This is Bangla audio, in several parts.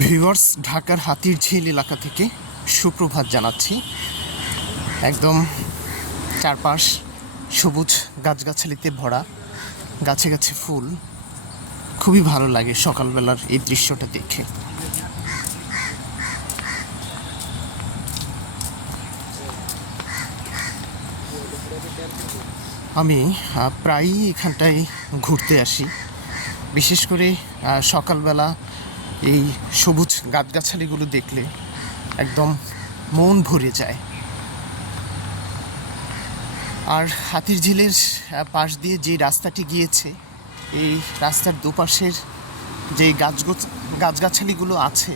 ভিউয়ার্স, ঢাকার হাতিরঝিল এলাকা থেকে সুপ্রভাত জানাচ্ছি। একদম চারপাশ সবুজ গাছগাছালিতে ভরা, গাছে গাছে ফুল। খুবই ভালো লাগে সকালবেলার এই দৃশ্যটা দেখে। আমি প্রায়ই এখানটায় ঘুরতে আসি, বিশেষ করে সকালবেলা এই সবুজ গাছগাছালিগুলো দেখলে একদম মন ভরে যায়। আর হাতিরঝিলের পাশ দিয়ে যে রাস্তাটি গিয়েছে, এই রাস্তার দুপাশের যে গাছগাছালিগুলো আছে,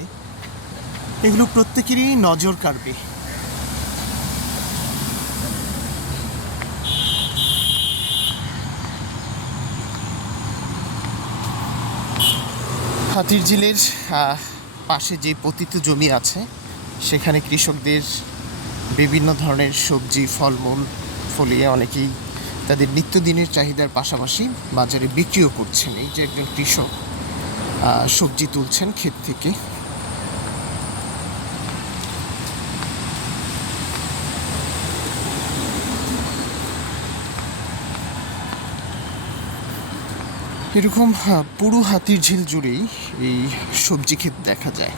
এগুলো প্রত্যেকেরই নজর কাড়বে। হাতিরঝিলের পাশে যে পতিত জমি আছে, সেখানে কৃষকদের বিভিন্ন ধরনের সবজি, ফলমূল ফলিয়ে অনেকেই তাদের নিত্যদিনের চাহিদার পাশাপাশি বাজারে বিক্রিও করছেন। এই যে একজন কৃষক সবজি তুলছেন ক্ষেত থেকে। এরকম পুরো হাতিরঝিল জুড়েই এই সবজি ক্ষেত দেখা যায়।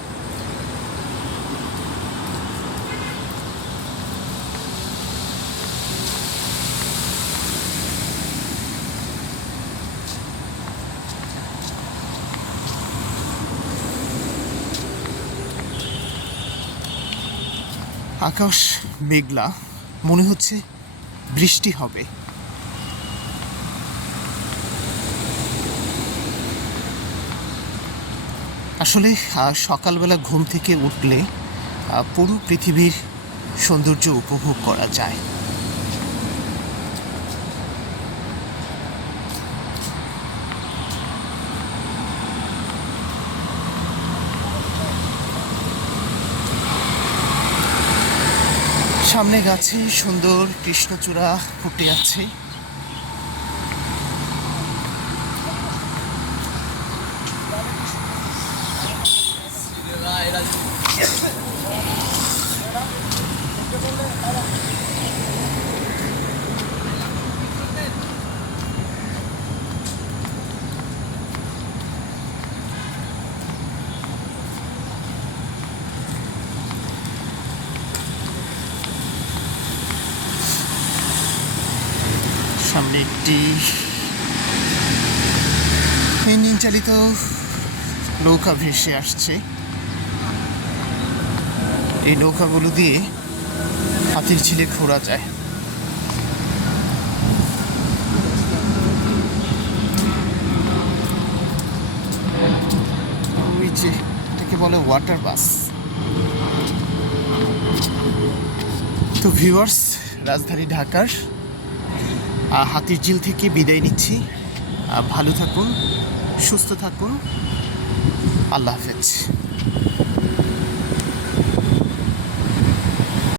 আকাশ মেঘলা, মনে হচ্ছে বৃষ্টি হবে। আসলে সকালবেলা ঘুম থেকে উঠলে পুরো পৃথিবীর সৌন্দর্য উপভোগ করা যায়। সামনে গাছে সুন্দর কৃষ্ণচূড়া ফুটে আছে। সামনে একটি ইঞ্জিন চালিত নৌকা ভেসে আসছে। এই নৌকাগুলো দিয়ে হাতিরঝিলে ঘোরা যায়। ওই যে এটাকে বলে ওয়াটার বাস। তো ভিউয়ার্স, রাজধানী ঢাকার হাতিরঝিল থেকে বিদায় নিচ্ছি। ভালো থাকুন, সুস্থ থাকুন। আল্লাহ হাফেজ।